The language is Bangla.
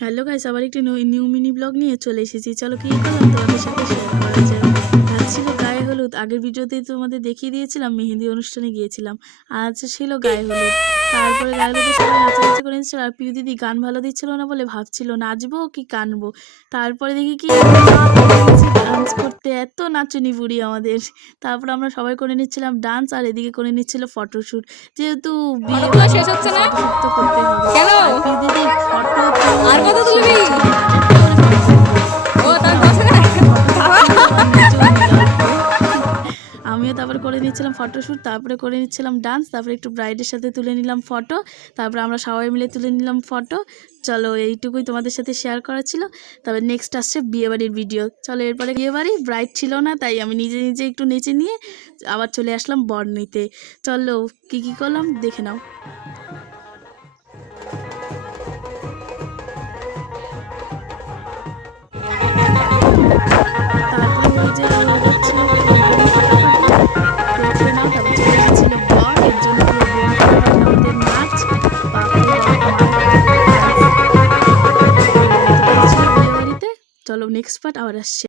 হ্যালো গাইস, আবার একটি নিউ মিনি ব্লগ নিয়ে চলে এসেছি। চলো কি করলাম তোমাদের সাথে শেয়ার করা যায়। আজ ছিল গায়ে হলুদ। আগের ভিডিওতেই তোমাদের দেখিয়ে দিয়েছিলাম মেহেন্দি অনুষ্ঠানে গিয়েছিলাম। আজ ছিল গায়ে হলুদ। তারপরে গায়ে হলুদে সবাই নাচানাচি করে নিচ্ছিল। আর পিউ দিদি গান ভালো দিচ্ছিল না বলে ভাবছিল নাচবো কি কানবো। তারপরে দেখি কি ডান্স করতে, এত নাচুনি বুড়ি আমাদের। তারপর আমরা সবাই করে নিচ্ছিলাম ডান্স, আর এদিকে করে নিচ্ছিল ফটোশ্যুট। যেহেতু বিয়ে শেষ হচ্ছে না ফটোশ্যুট তো করতে হবে। কেন? আর পিউ দিদি ফটো আর কত তুলবি? ও তার আমিও তারপরে করে নিচ্ছিলাম ফটোশ্যুট, তারপরে করে নিচ্ছিলাম ডান্স, তারপরে একটু ব্রাইডের সাথে তুলে নিলাম ফটো, তারপরে আমরা সবাই মিলে তুলে নিলাম ফটো। চলো এইটুকুই তোমাদের সাথে শেয়ার করা ছিল। তবে নেক্সট আসছে বিয়েবাড়ির ভিডিও। চলো এরপরে বিয়েবাড়ি, ব্রাইড ছিল না তাই আমি নিজে নিজে একটু নেচে নিয়ে আবার চলে আসলাম বর নিতে। চলো কী কী করলাম দেখে নাও। তারপরে ওই যে হচ্ছে বোম ফাটাফাটি দেখে নাও। তারপর চলে এসেছিল বর, এর জন্য পুরো বোম ফাটাফাটি আমাদের নাচ। বাপরে বাপ, এতটাই ছিল বিয়ে বাড়িতে। চলো নেক্সট পার্ট আবার আসছে।